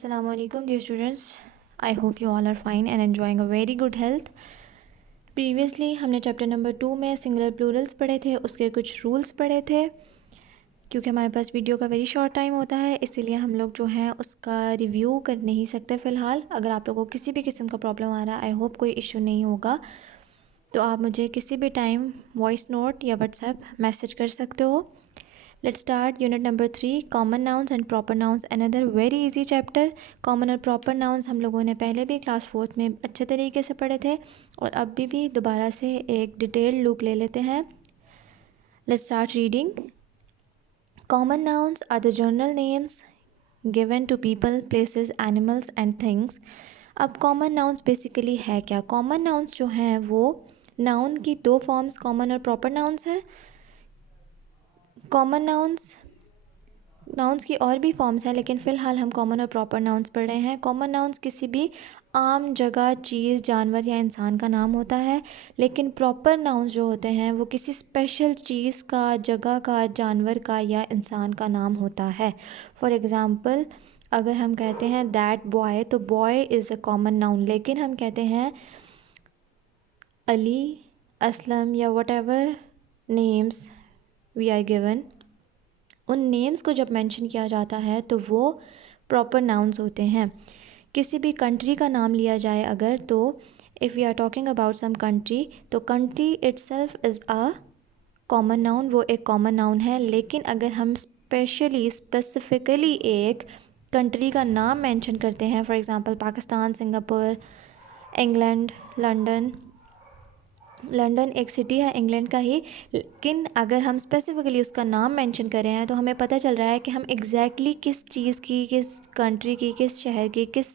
Assalamualaikum dear students. I hope you all are fine and enjoying a very good health. Previously हमने chapter number 2 में singular Plurals पढ़े थे, उसके कुछ rules पढ़े थे। क्योंकि हमारे पास वीडियो का वेरी शॉर्ट टाइम होता है, इसीलिए हम लोग जो है उसका रिव्यू कर नहीं सकते फ़िलहाल। अगर आप लोगों को किसी भी किस्म का प्रॉब्लम आ रहा है, आई होप कोई इशू नहीं होगा, तो आप मुझे किसी भी टाइम वॉइस नोट या व्हाट्सएप मैसेज कर सकते हो। Let's start unit number 3, common nouns and proper nouns, another very easy chapter. Common और प्रॉपर नाउन्स हम लोगों ने पहले भी क्लास 4th में अच्छे तरीके से पढ़े थे और अभी भी दोबारा से एक डिटेल लुक ले लेते हैं। Let's start reading. Common nouns are the general names given to people, places, animals and things. अब कॉमन नाउन्स बेसिकली है क्या? कॉमन नाउन्स जो हैं वो नाउन की दो फॉर्म्स कॉमन और प्रॉपर नाउन्स हैं। कॉमन नाउन्स की और भी फॉर्म्स हैं, लेकिन फ़िलहाल हम कॉमन और प्रॉपर नाउन्स पढ़ रहे हैं। कॉमन नाउन्स किसी भी आम जगह, चीज़, जानवर या इंसान का नाम होता है, लेकिन प्रॉपर नाउन्स जो होते हैं वो किसी स्पेशल चीज़ का, जगह का, जानवर का या इंसान का नाम होता है। फॉर एग्ज़ाम्पल, अगर हम कहते हैं दैट बॉय, तो boy is a common noun, लेकिन हम कहते हैं अली, असलम या whatever names we are given, उन नेम्स को जब मेंशन किया जाता है तो वो प्रॉपर नाउन्स होते हैं। किसी भी कंट्री का नाम लिया जाए अगर, तो if we are talking about some country, तो country itself is a common noun, वो एक कॉमन नाउन है। लेकिन अगर हम स्पेसिफ़िकली एक कंट्री का नाम मेंशन करते हैं, for example Pakistan, Singapore, England, London एक सिटी है इंग्लैंड का ही, लेकिन अगर हम स्पेसिफ़िकली उसका नाम मेंशन कर रहे हैं तो हमें पता चल रहा है कि हम एग्जैक्टली किस चीज़ की, किस कंट्री की, किस शहर की, किस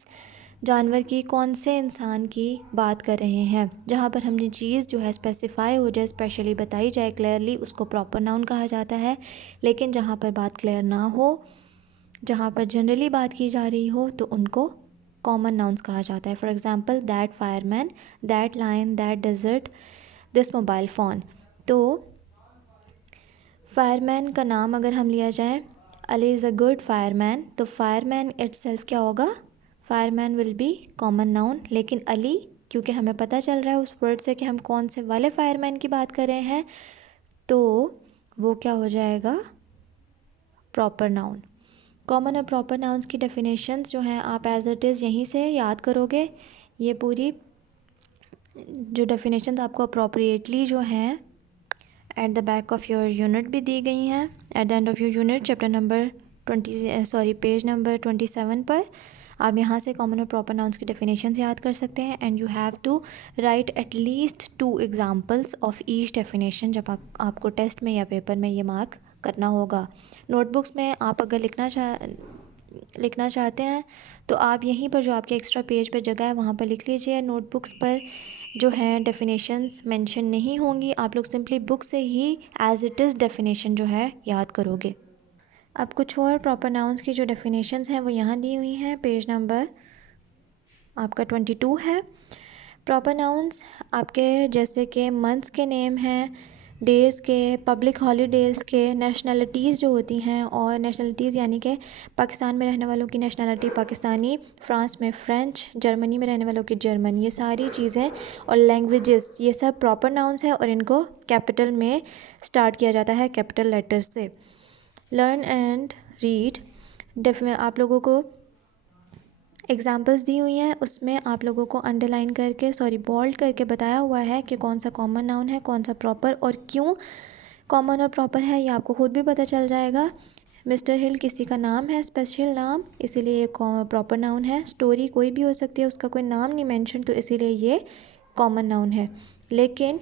जानवर की, कौन से इंसान की बात कर रहे हैं। जहाँ पर हमने चीज़ जो है स्पेसिफाई हो जाए, स्पेशली बताई जाए क्लियरली, उसको प्रॉपर नाउन कहा जाता है। लेकिन जहाँ पर बात क्लियर ना हो, जहाँ पर जनरली बात की जा रही हो, तो उनको कॉमन नाउन्स कहा जाता है। For example that fireman, that lion, that desert, this mobile phone. तो फायरमैन का नाम अगर हम लिया जाए, Ali is a good fireman, तो फायरमैन इटसेल्फ क्या होगा? Fireman will be common noun. लेकिन अली, क्योंकि हमें पता चल रहा है उस वर्ड से कि हम कौन से वाले फायरमैन की बात कर रहे हैं, तो वो क्या हो जाएगा? Proper noun. कॉमन और प्रॉपर नाउन्स की डेफिनेशंस जो हैं आप एज इट इज़ यहीं से याद करोगे। ये पूरी जो डेफिनेशंस आपको अप्रोप्रिएटली जो हैं at the back of your unit भी दी गई हैं। At the end of your unit chapter number page number 27 पर आप यहाँ से कॉमन और प्रॉपर नाउन्स की डेफिनेशंस याद कर सकते हैं। And you have to write at least 2 examples of each definition जब आपको टेस्ट में या पेपर में ये मार्क करना होगा। नोटबुक्स में आप अगर लिखना चाहते हैं तो आप यहीं पर जो आपके एक्स्ट्रा पेज पर जगह है वहाँ पर लिख लीजिए। नोटबुक्स पर जो है डेफिनेशंस मेंशन नहीं होंगी, आप लोग सिंपली बुक से ही एज इट इज़ डेफिनेशन जो है याद करोगे। अब कुछ और प्रॉपर नाउन्स की जो डेफिनेशंस हैं वो यहाँ दी हुई हैं, पेज नंबर आपका 22 है। प्रॉपर नाउन्स आपके जैसे कि मंथ्स के नेम हैं, डेज़ के, पब्लिक हॉलीडेज़ के, नेशनलिटीज़ जो होती हैं, और नेशनलिटीज़ यानी कि पाकिस्तान में रहने वालों की नेशनलिटी पाकिस्तानी, फ्रांस में फ़्रेंच, जर्मनी में रहने वालों की जर्मन, ये सारी चीज़ें, और लैंग्वेजेस, ये सब प्रॉपर नाउन्स हैं और इनको कैपिटल में स्टार्ट किया जाता है, कैपिटल लेटर्स से। लर्न एंड रीड आप लोगों को एग्जाम्पल्स दी हुई हैं, उसमें आप लोगों को अंडरलाइन करके बोल्ड करके बताया हुआ है कि कौन सा कॉमन नाउन है, कौन सा प्रॉपर, और क्यों कॉमन और प्रॉपर है ये आपको खुद भी पता चल जाएगा। मिस्टर हिल किसी का नाम है, स्पेशल नाम, इसीलिए ये प्रॉपर नाउन है। स्टोरी कोई भी हो सकती है, उसका कोई नाम नहीं मेंशन, तो इसीलिए ये कॉमन नाउन है। लेकिन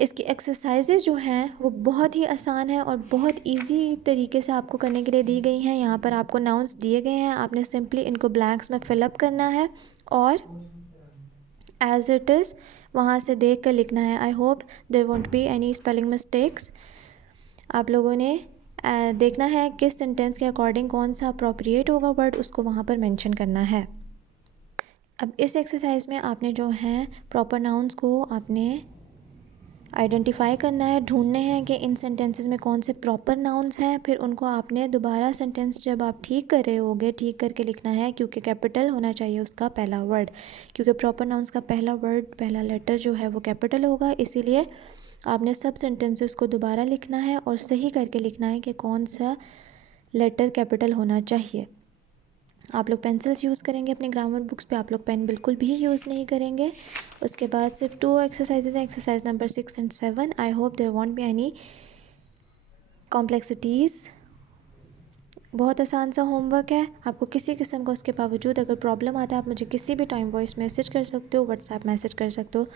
इसकी एक्सरसाइजेज जो हैं वो बहुत ही आसान है और बहुत इजी तरीके से आपको करने के लिए दी गई हैं। यहाँ पर आपको नाउन्स दिए गए हैं, आपने सिंपली इनको ब्लैंक्स में फिलअप करना है और एज इट इज़ वहाँ से देख कर लिखना है। I hope there won't be any spelling mistakes. आप लोगों ने देखना है किस सेंटेंस के अकॉर्डिंग कौन सा अप्रोप्रिएट होगा वर्ड, उसको वहाँ पर मेंशन करना है। अब इस एक्सरसाइज में आपने जो है प्रॉपर नाउन्स को आपने आइडेंटिफाई करना है, ढूंढने हैं कि इन सेंटेंसेस में कौन से प्रॉपर नाउन्स हैं। फिर उनको आपने दोबारा सेंटेंस जब आप ठीक कर रहे होगे, ठीक करके लिखना है, क्योंकि कैपिटल होना चाहिए उसका पहला वर्ड, क्योंकि प्रॉपर नाउन्स का पहला वर्ड, पहला लेटर जो है वो कैपिटल होगा। इसीलिए आपने सब सेंटेंसेस को दोबारा लिखना है और सही करके लिखना है कि कौन सा लेटर कैपिटल होना चाहिए। आप लोग पेंसिल्स यूज़ करेंगे अपनी ग्रामर बुक्स पे, आप लोग पेन बिल्कुल भी यूज़ नहीं करेंगे। उसके बाद सिर्फ 2 एक्सरसाइजेज हैं, exercise number 6 and 7। I hope there won't be any complexities. बहुत आसान सा होमवर्क है, आपको किसी किस्म का उसके बावजूद अगर प्रॉब्लम आता है आप मुझे किसी भी टाइम वॉइस मैसेज कर सकते हो, व्हाट्सएप मैसेज कर सकते हो।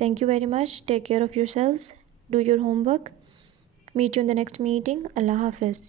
Thank you very much, take care of yourselves, do your homework, meet you in the next meeting. Allah हाफिज़।